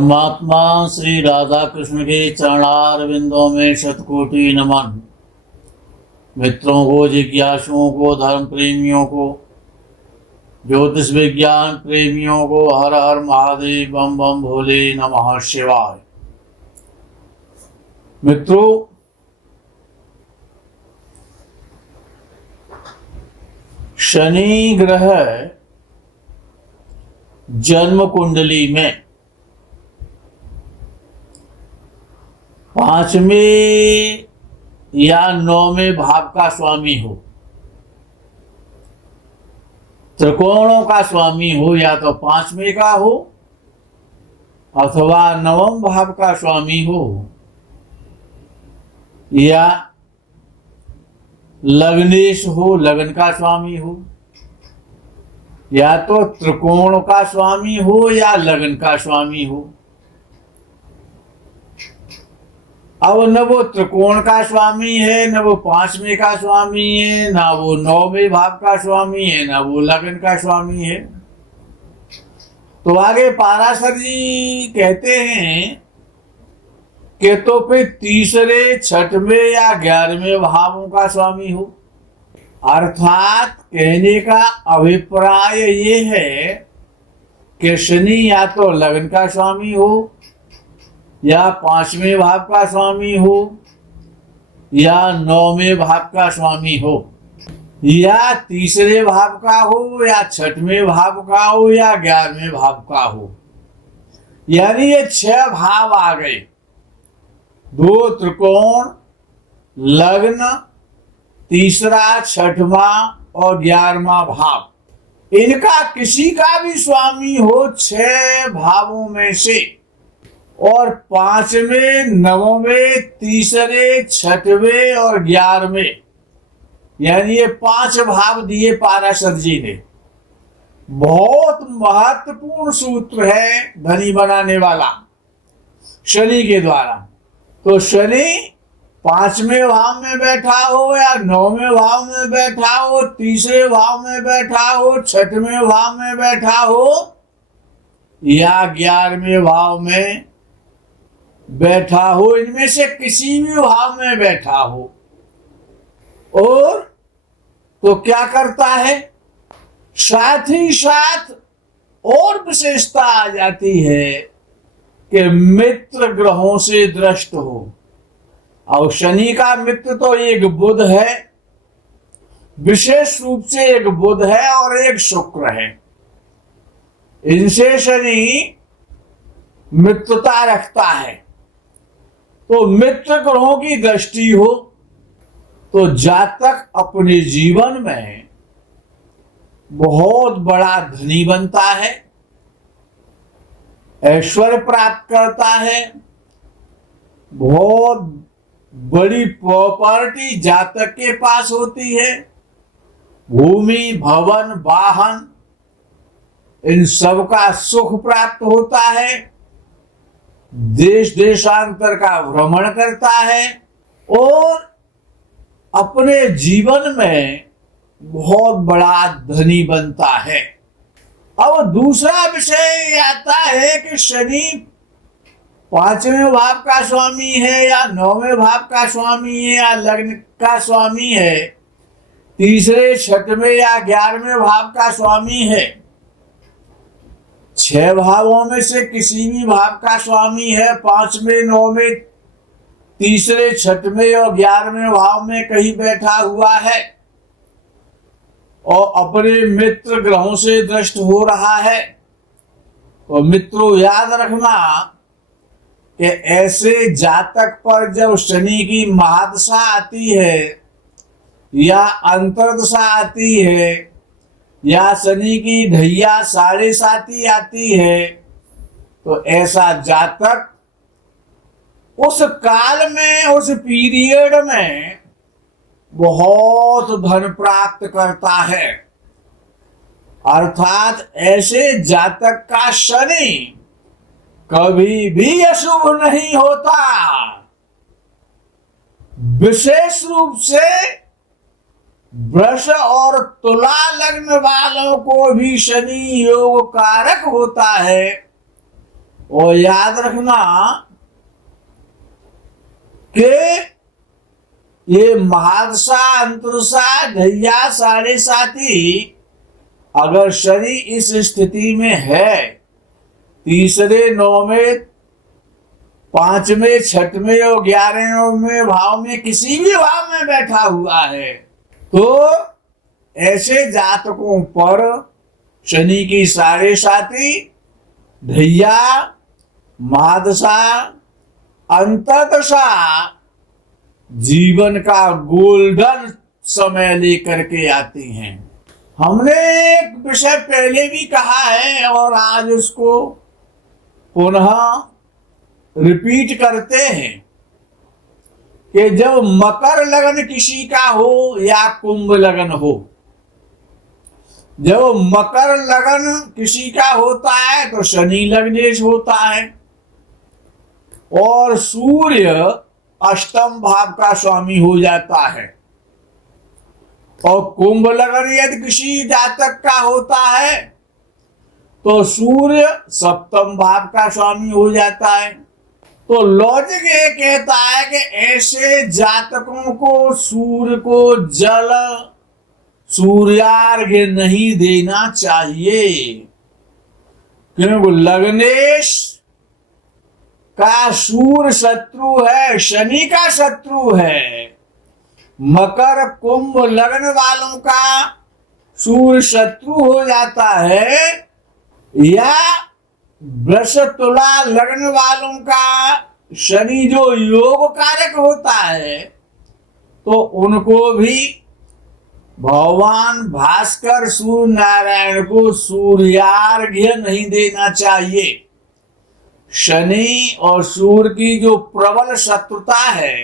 परमात्मा श्री राधा कृष्ण के चरणारविंदों में शतकोटि नमन। मित्रों को, जिज्ञासुओं को, धर्म प्रेमियों को, ज्योतिष विज्ञान प्रेमियों को हर हर महादेव, बम बम भोले, नमः शिवाय। मित्रों, शनि ग्रह जन्म कुंडली में 5वें या 9वें भाव का स्वामी हो, त्रिकोणों का स्वामी हो, या तो 5वें का हो अथवा 9वें भाव का स्वामी हो, या लग्नेश हो, लग्न का स्वामी हो, या तो त्रिकोण का स्वामी हो या लग्न का स्वामी हो। अब न वो त्रिकोण का स्वामी है, न वो 5वें का स्वामी है, ना वो 9वें भाव का स्वामी है, ना वो लग्न का स्वामी है। तो आगे पाराशर जी कहते हैं कि तो फिर तीसरे, छठवें या 11वें भावों का स्वामी हो। अर्थात कहने का अभिप्राय ये है कि शनि या तो लग्न का स्वामी हो, या 5वें भाव का स्वामी हो, या 9वें भाव का स्वामी हो, या तीसरे भाव का हो, या 6वें भाव का हो, या 11वें भाव का हो। यानी ये 6 भाव आ गए, 2 त्रिकोण, लग्न, तीसरा, 6वां और 11वां भाव। इनका किसी का भी स्वामी हो 6 भावों में से, और 5वें, 9वें, तीसरे, 6वें और 11वें, यानी ये 5 भाव दिए पाराशर जी ने। बहुत महत्वपूर्ण सूत्र है धनी बनाने वाला शनि के द्वारा। तो शनि 5वें भाव में बैठा हो, या 9वें भाव में बैठा हो, तीसरे भाव में बैठा हो, 6वें भाव में बैठा हो, या 11वें भाव में बैठा हो, इनमें से किसी भी भाव में बैठा हो, और तो क्या करता है, साथ ही साथ और विशेषता आ जाती है कि मित्र ग्रहों से दृष्ट हो। और शनि का मित्र तो एक बुध है, विशेष रूप से एक बुध है और एक शुक्र है। इनसे शनि मित्रता रखता है। तो मित्र ग्रहों की दृष्टि हो तो जातक अपने जीवन में बहुत बड़ा धनी बनता है, ऐश्वर्य प्राप्त करता है, बहुत बड़ी प्रॉपर्टी जातक के पास होती है, भूमि, भवन, वाहन, इन सब का सुख प्राप्त होता है, देश देशांतर का भ्रमण करता है, और अपने जीवन में बहुत बड़ा धनी बनता है। अब दूसरा विषय आता है कि शनि 5वें भाव का स्वामी है, या 9वें भाव का स्वामी है, या लग्न का स्वामी है, तीसरे, 6वें या 11वें भाव का स्वामी है। 6 भावों में से किसी भी भाव का स्वामी है, 5वें, 9वें, तीसरे, 6वें और 11वें भाव में कहीं बैठा हुआ है, और अपने मित्र ग्रहों से दृष्ट हो रहा है। और मित्रों, याद रखना कि ऐसे जातक पर जब शनि की महादशा आती है, या अंतर्दशा आती है, या शनि की ढैया 7.5 आती है, तो ऐसा जातक उस काल में, उस पीरियड में बहुत धन प्राप्त करता है। अर्थात ऐसे जातक का शनि कभी भी अशुभ नहीं होता। विशेष रूप से वृष और तुला लग्न वालों को भी शनि योग कारक होता है, और याद रखना कि ये महादशा, अंतरदशा, ढैया, साढ़े साथी अगर शनि इस स्थिति में है, तीसरे, नौवें, पांचवें, छठवें और 11वें भाव में किसी भी भाव में बैठा हुआ है, तो ऐसे जातकों पर शनि की साढ़े साथी, ढैया, महादशा, अंतर्दशा जीवन का गोल्डन समय लेकर के आती हैं। हमने एक विषय पहले भी कहा है और आज उसको पुनः रिपीट करते हैं कि जब मकर लगन किसी का हो या कुंभ लगन हो, जब मकर लगन किसी का होता है तो शनि लग्नेश होता है और सूर्य अष्टम भाव का स्वामी हो जाता है, और कुंभ लगन यदि किसी जातक का होता है तो सूर्य सप्तम भाव का स्वामी हो जाता है। तो लॉजिक ये कहता है कि ऐसे जातकों को सूर्य को जल, सूर्यार्घ्य नहीं देना चाहिए, क्योंकि लग्नेश का सूर्य शत्रु है, शनि का शत्रु है। मकर कुंभ लगन वालों का सूर्य शत्रु हो जाता है, या वृष तुला लगन वालों का शनि जो योग कारक होता है, तो उनको भी भगवान भास्कर सूर्य नारायण को सूर्यार्घ्य नहीं देना चाहिए। शनि और सूर्य की जो प्रबल शत्रुता है,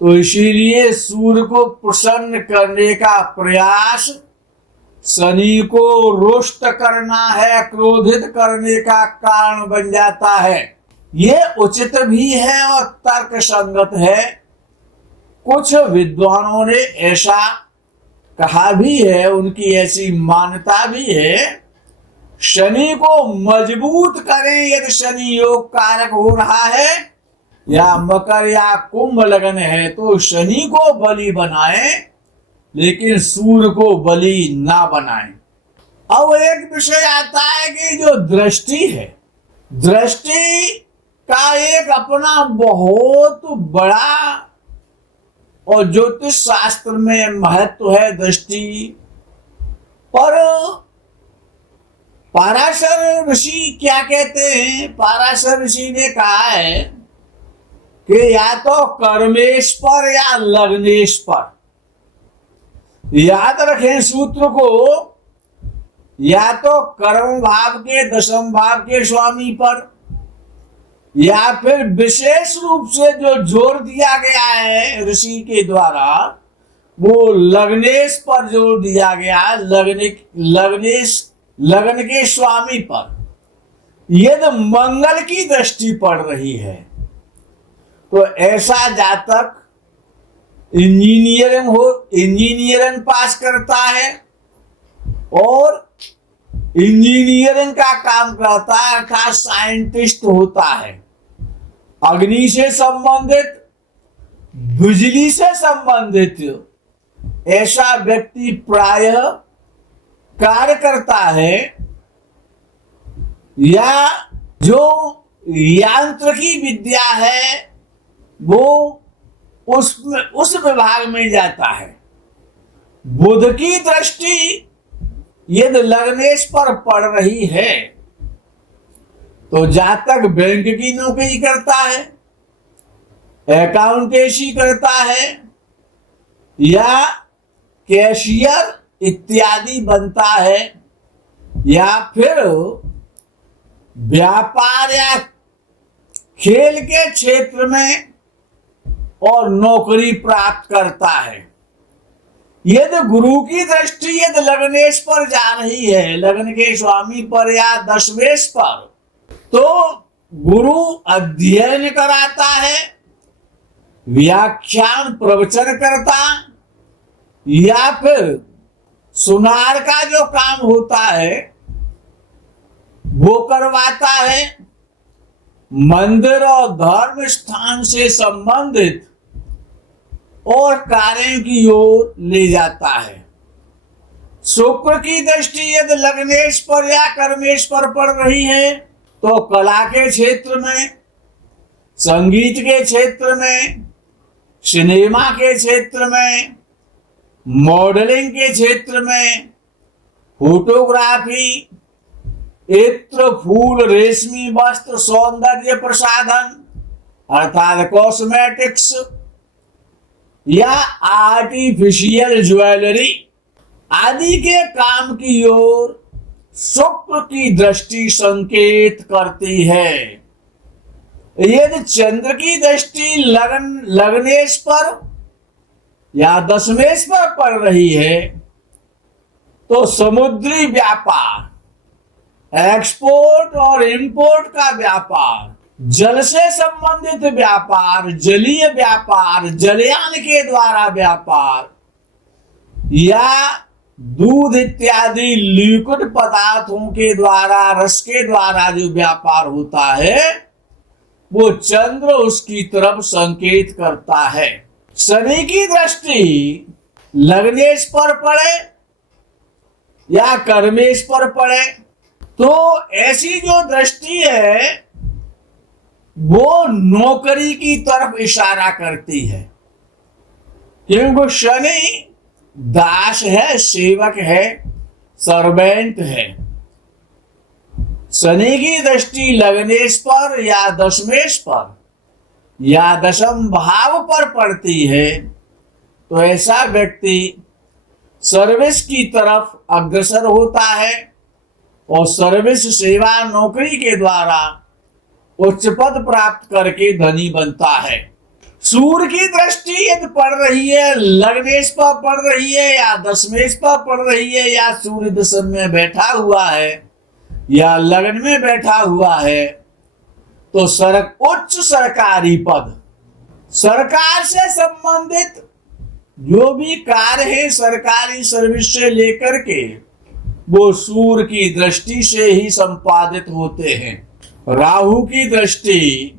तो इसीलिए सूर्य को प्रसन्न करने का प्रयास शनि को रुष्ट करना है, क्रोधित करने का कारण बन जाता है। ये उचित भी है और तर्क संगत है। कुछ विद्वानों ने ऐसा कहा भी है, उनकी ऐसी मान्यता भी है, शनि को मजबूत करें यदि शनि योग कारक हो रहा है या मकर या कुंभ लगन है तो शनि को बलि बनाएं, लेकिन सूर्य को बलि ना बनाएं। अब एक विषय आता है कि जो दृष्टि है, दृष्टि का एक अपना बहुत बड़ा और ज्योतिष शास्त्र में महत्व है दृष्टि पर। पाराशर ऋषि क्या कहते हैं? पाराशर ऋषि ने कहा है कि या तो कर्मेश पर या लग्नेश पर, याद रखें सूत्र को, या तो कर्म भाव के दशम भाव के स्वामी पर, या फिर विशेष रूप से जो जोर दिया गया है ऋषि के द्वारा वो लग्नेश पर जोर दिया गया है, लग्नेश लगन के स्वामी पर। यदि मंगल की दृष्टि पड़ रही है तो ऐसा जातक इंजीनियरिंग पास करता है और इंजीनियरिंग का काम करता है, अर्थात साइंटिस्ट होता है। अग्नि से संबंधित, बिजली से संबंधित ऐसा व्यक्ति प्रायः कार्य करता है, या जो यांत्रिकी विद्या है वो उस विभाग में जाता है। बुध की दृष्टि यदि लग्नेश पर पड़ रही है तो जातक बैंक की नौकरी करता है, अकाउंटेंसी करता है या कैशियर इत्यादि बनता है, या फिर व्यापार या खेल के क्षेत्र में और नौकरी प्राप्त करता है। यदि गुरु की दृष्टि यदि लग्नेश पर जा रही है, लग्न के स्वामी पर या दशमेश पर, तो गुरु अध्ययन कराता है, व्याख्यान प्रवचन करता, या फिर सुनार का जो काम होता है वो करवाता है, मंदिर और धर्म स्थान से संबंधित और कार्यों की ओर ले जाता है। शुक्र की दृष्टि यदि लग्नेश पर या कर्मेश पर पड़ रही है तो कला के क्षेत्र में, संगीत के क्षेत्र में, सिनेमा के क्षेत्र में, मॉडलिंग के क्षेत्र में, फोटोग्राफी, इत्र, फूल, रेशमी वस्त्र, सौंदर्य प्रसाधन अर्थात कॉस्मेटिक्स या आर्टिफिशियल ज्वेलरी आदि के काम की ओर शुक्र की दृष्टि संकेत करती है। यदि चंद्र की दृष्टि लग्नेश पर या दशमेश पर पड़ रही है तो समुद्री व्यापार, एक्सपोर्ट और इंपोर्ट का व्यापार, जल से संबंधित व्यापार, जलीय व्यापार, जलयान के द्वारा व्यापार या दूध इत्यादि लिक्विड पदार्थों के द्वारा, रस के द्वारा जो व्यापार होता है वो चंद्र उसकी तरफ संकेत करता है। शनि की दृष्टि लग्नेश पर पड़े या कर्मेश पर पड़े तो ऐसी जो दृष्टि है वो नौकरी की तरफ इशारा करती है, क्योंकि शनि दास है, सेवक है, सर्वेंट है। शनि की दृष्टि लग्नेश पर या दशमेश पर या दशम भाव पर पड़ती है तो ऐसा व्यक्ति सर्विस की तरफ अग्रसर होता है और सर्विस, सेवा, नौकरी के द्वारा उच्च पद प्राप्त करके धनी बनता है। सूर्य की दृष्टि यदि पड़ रही है, लग्नेश पर पड़ रही है या दशमेश पर पड़ रही है या सूर्य दशम में बैठा हुआ है या लग्न में बैठा हुआ है तो उच्च सरकारी पद, सरकार से संबंधित जो भी कार्य है सरकारी सर्विस से लेकर के वो सूर्य की दृष्टि से ही संपादित होते हैं। राहु की दृष्टि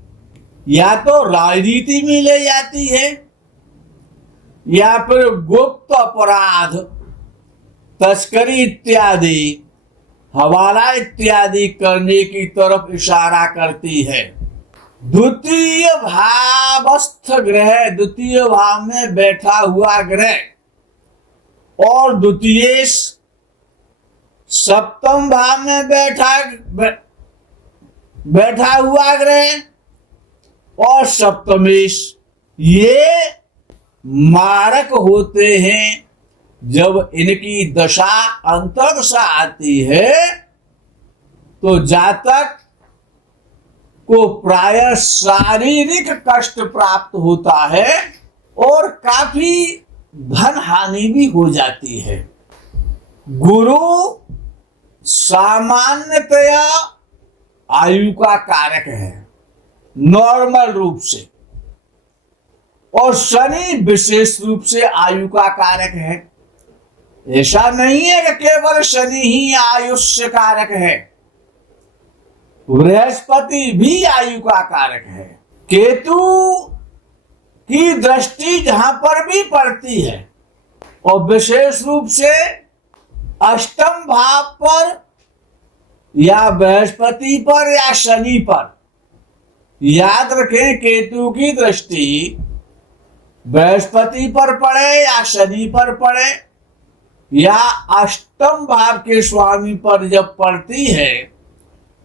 या तो राजनीति में ले जाती है या फिर गुप्त अपराध, तस्करी इत्यादि, हवाला इत्यादि करने की तरफ इशारा करती है। द्वितीय भावस्थ ग्रह, द्वितीय भाव में बैठा हुआ ग्रह और द्वितीय सप्तम भाव में बैठा हुआ ग्रह और सप्तमेश, ये मारक होते हैं। जब इनकी दशा अंतर्दशा आती है तो जातक को प्रायः शारीरिक कष्ट प्राप्त होता है और काफी धन हानि भी हो जाती है। गुरु सामान्यतया आयु का कारक है नॉर्मल रूप से, और शनि विशेष रूप से आयु का कारक है। ऐसा नहीं है कि केवल शनि ही आयुष्य कारक है, बृहस्पति भी आयु का कारक है। केतु की दृष्टि जहां पर भी पड़ती है और विशेष रूप से अष्टम भाव पर या बृहस्पति पर या शनि पर, याद रखें केतु की दृष्टि बृहस्पति पर पड़े या शनि पर पड़े या अष्टम भाव के स्वामी पर जब पड़ती है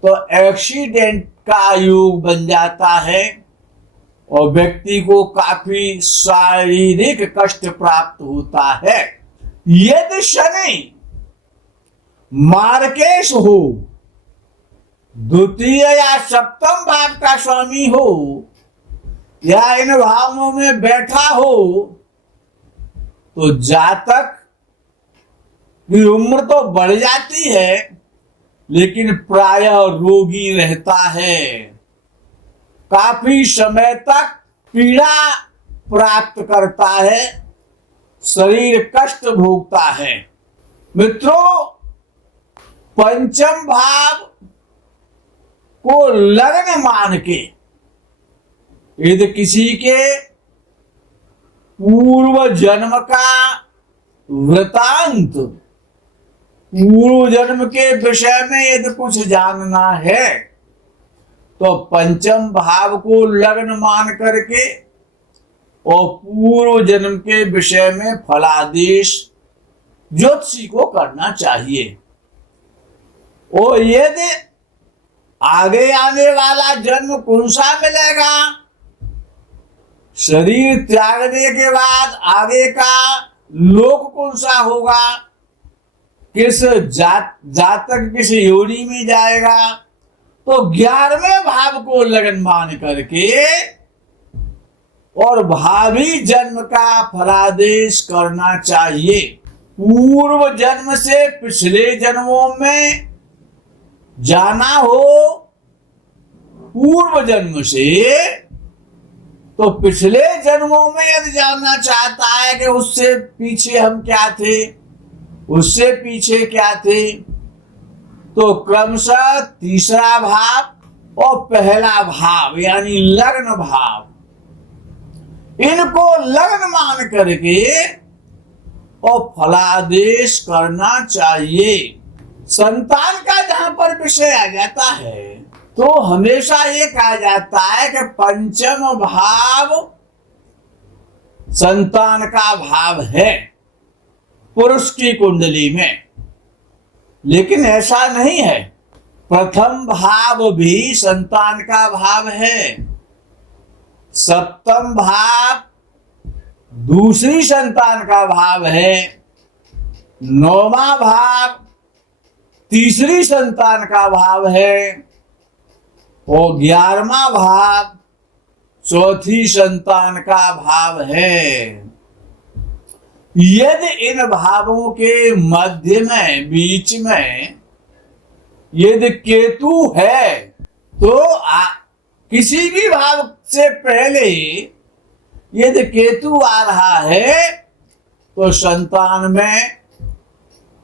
तो एक्सीडेंट का योग बन जाता है और व्यक्ति को काफी शारीरिक कष्ट प्राप्त होता है। यदि शनि मार्केश हो, द्वितीय या सप्तम भाव का स्वामी हो या इन भावों में बैठा हो तो जातक की उम्र तो बढ़ जाती है लेकिन प्रायः रोगी रहता है, काफी समय तक पीड़ा प्राप्त करता है, शरीर कष्ट भोगता है। मित्रों, पंचम भाव को लग्न मान के यदि किसी के पूर्व जन्म का वृतांत, पूर्व जन्म के विषय में यदि कुछ जानना है तो पंचम भाव को लग्न मान करके और पूर्व जन्म के विषय में फलादेश ज्योतिषी को करना चाहिए। और यदि आगे आने वाला जन्म कौन सा मिलेगा, शरीर त्यागने के बाद आगे का लोक कौन सा होगा, किस जातक किस योनि में जाएगा, तो 11वें भाव को लगन मान करके और भावी जन्म का फलादेश करना चाहिए। पूर्व जन्म से पिछले जन्मों में जाना हो, पूर्व जन्म से तो पिछले जन्मों में यदि जानना चाहता है कि उससे पीछे हम क्या थे, उससे पीछे क्या थे, तो क्रमशः तीसरा भाव और पहला भाव यानी लग्न भाव, इनको लग्न मान करके और फलादेश करना चाहिए। संतान का जहां पर विषय आ जाता है तो हमेशा ये कहा जाता है कि पंचम भाव संतान का भाव है पुरुष की कुंडली में, लेकिन ऐसा नहीं है। प्रथम भाव भी संतान का भाव है, सप्तम भाव दूसरी संतान का भाव है, नौवां भाव तीसरी संतान का भाव है और 11वां भाव चौथी संतान का भाव है। यदि इन भावों के मध्य में बीच में यदि केतु है तो किसी भी भाव से पहले यदि केतु आ रहा है तो संतान में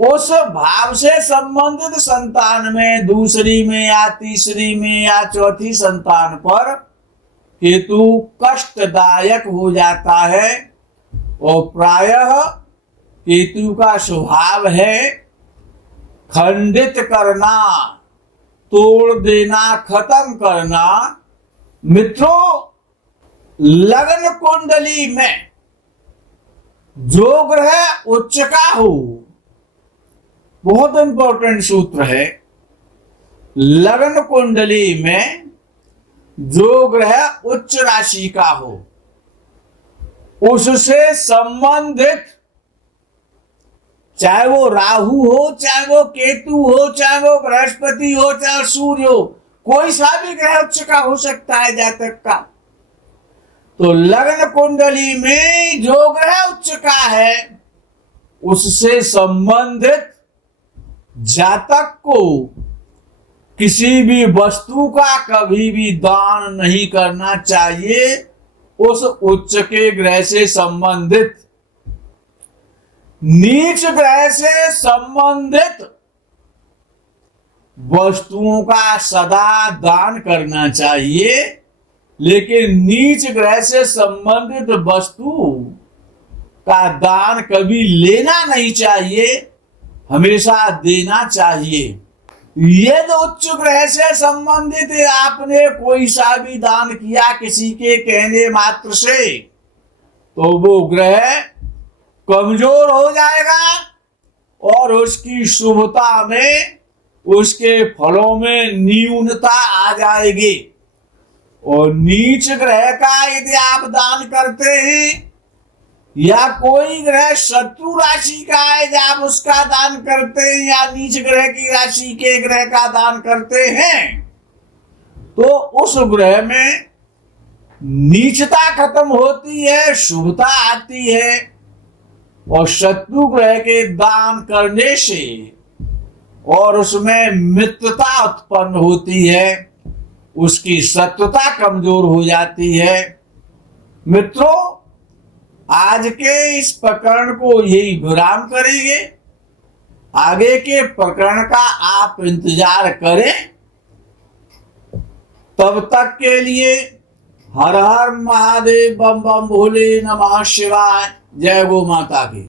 उस भाव से संबंधित संतान में दूसरी में या तीसरी में या चौथी संतान पर केतु कष्टदायक हो जाता है। और प्रायः केतु का स्वभाव है खंडित करना, तोड़ देना, खत्म करना। मित्रों, लग्न कुंडली में जो ग्रह उच्च का हो, बहुत इंपॉर्टेंट सूत्र है, लग्न कुंडली में जो ग्रह उच्च राशि का हो उससे संबंधित, चाहे वो राहु हो, चाहे वो केतु हो, चाहे वो बृहस्पति हो, चाहे सूर्य हो, कोई सा भी ग्रह उच्च का हो सकता है जातक का। तो लग्न कुंडली में जो ग्रह उच्च का है उससे संबंधित जातक को किसी भी वस्तु का कभी भी दान नहीं करना चाहिए। उस उच्च के ग्रह से संबंधित, नीच ग्रह से संबंधित वस्तुओं का सदा दान करना चाहिए, लेकिन नीच ग्रह से संबंधित वस्तु का दान कभी लेना नहीं चाहिए, हमेशा देना चाहिए। यदि उच्च ग्रह से संबंधित आपने कोई सा भी दान किया किसी के कहने मात्र से, तो वो ग्रह कमजोर हो जाएगा और उसकी शुभता में, उसके फलों में न्यूनता आ जाएगी। और नीच ग्रह का यदि आप दान करते हैं या कोई ग्रह शत्रु राशि का है जब आप उसका दान करते हैं या नीच ग्रह की राशि के ग्रह का दान करते हैं, तो उस ग्रह में नीचता खत्म होती है, शुभता आती है। और शत्रु ग्रह के दान करने से और उसमें मित्रता उत्पन्न होती है, उसकी सत्वता कमजोर हो जाती है। मित्रों, आज के इस प्रकरण को यही विराम करेंगे। आगे के प्रकरण का आप इंतजार करें। तब तक के लिए हर हर महादेव, बम बम भोले, नमः शिवाय। जय गो माता की।